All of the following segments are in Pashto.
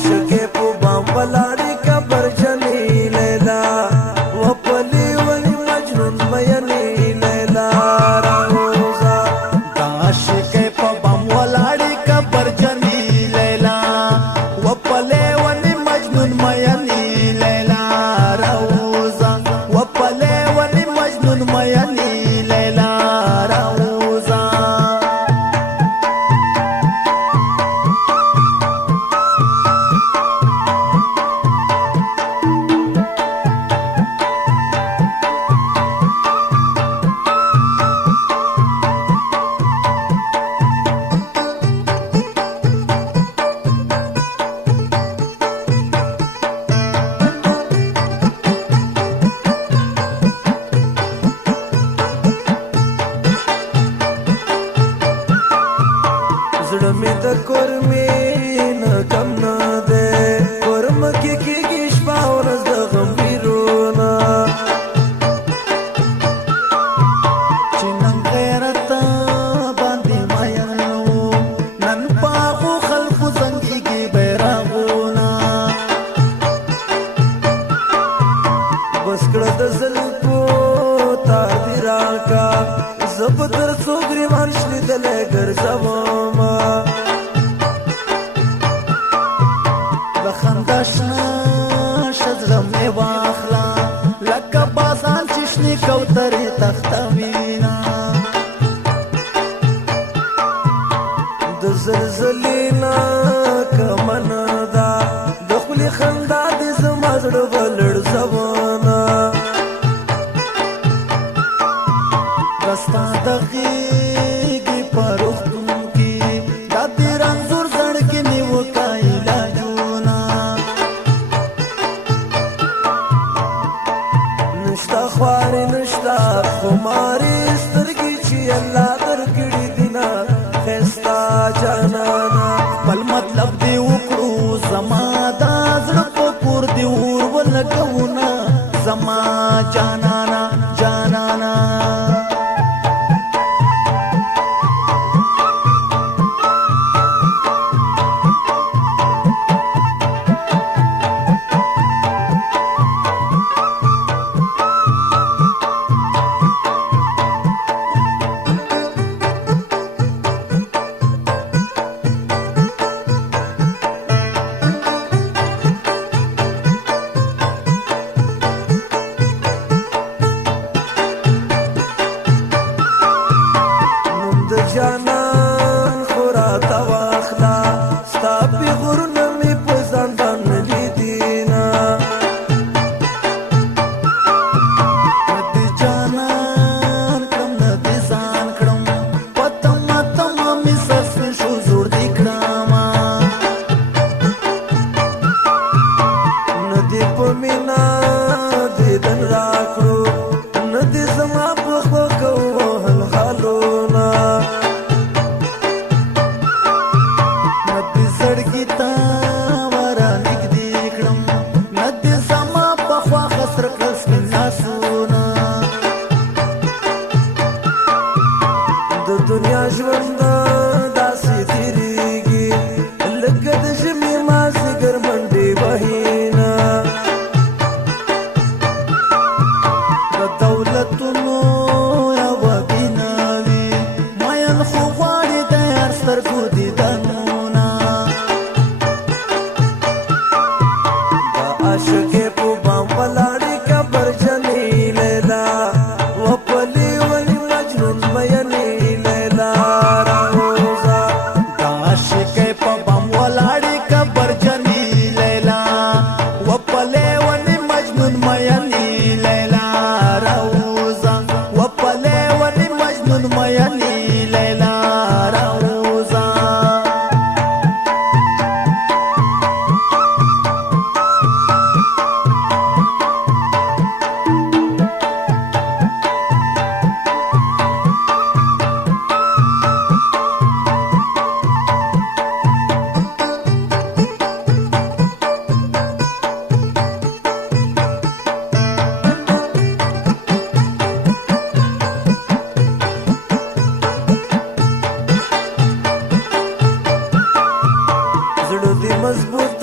عاشقې په بام ولاړې قبر جنې لیلا وپلې ولې مجنون مینې لیلا راوزه د عاشقې په بام ولاړې قبر جنې لیلا وپلې ولې مجنون مینې لیلا راوزه وپلې ولې مجنون مینې لیلا راوزه زړه مې د کورمې نه کم نه دی کورم کې کېږي شپه ورځ د غم ویرونه چې نن غیرت باندې مین وو نن په هغو خلکو زنګېږي بیرغونه بس کړه د زلفو تار دې راکا زه به تر څو ګرېوان شلېدلی ګرځومه د خندا شنه زړه مې واخله لکه بازان چې شنې کوترې تختوینه د زلزلې نه کمنه ده د خولې خندا دې زما زړه به لړزونه رستا د غېږې په روغتون کې دا دې رنځور زړګې مې وکا علاجونه نشته خوارې نشته خمارې سترګې چې الله درکړي دینه ښایسته جانانه خپل مطلب دې وکړو زما دا زړه په کور دې اور ولګونه زما جانانا جانانا جانان خوراته واخله ستا پیغورونه مې په ځان باندې لیدینه نه دې جانان کړم نه دې ځان کړم په تمه تمه مې سر سپین شو زوړ دې کړمه نه دې په مینه دیدن راکړو نه دې زما په خوښه ووهل حالونه زړګي ته ورا نږدې کړم نه دې زما په خوا خسر کړل سپین لاسونه د دنیا ژوند داسې تېرېږي لکه د ژمي مازدیګر منډې بهینه د دولتونو یوه بیناوي مین خو غواړي د یار سترګو دیدنونه عاشقې په بام ولاړې قبر جنې لیلا وپلې ولې مجنون مینې لیلا راوزه د عاشقې په بام ولاړې قبر جنې لیلا وپلې ولې مجنون مینې لیلا راوزه وپلې ولې مجنون مینې لیلا راوزه زړه دې مضبوط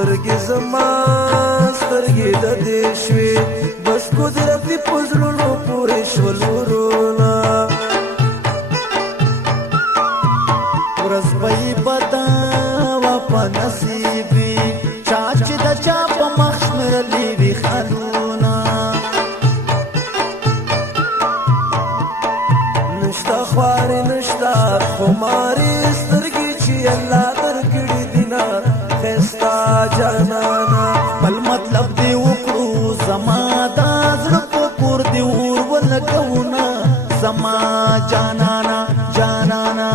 سترګې زما سترګې د دې شوې بس قدرتي په زړونو پورې شول ورونه ورځ به یې بداوه په نصیب وي چا چې د چا په مخ شمېرلي وي خالونه نشته خوارې نشته خمارې سترګې چې الله درکړي دینه ښایسته جانانه بل مطلب دې وکړو زما دا زړه په کور دې اور ولګوونه زما جانانا جانانا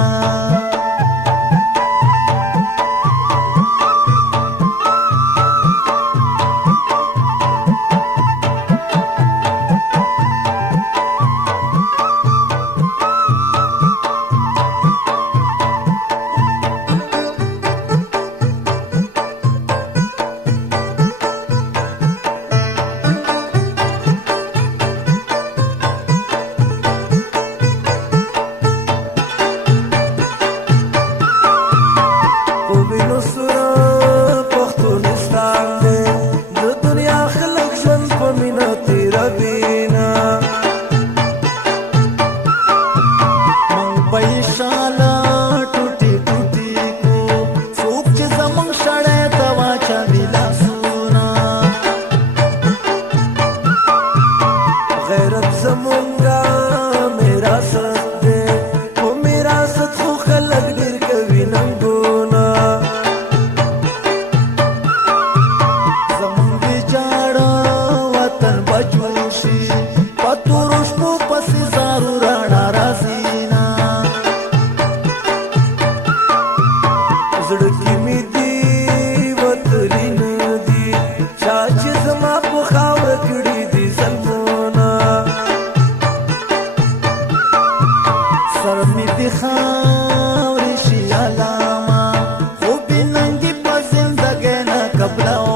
خاورې شي علامه خو بې ننګي په زندګۍ نه قبلوه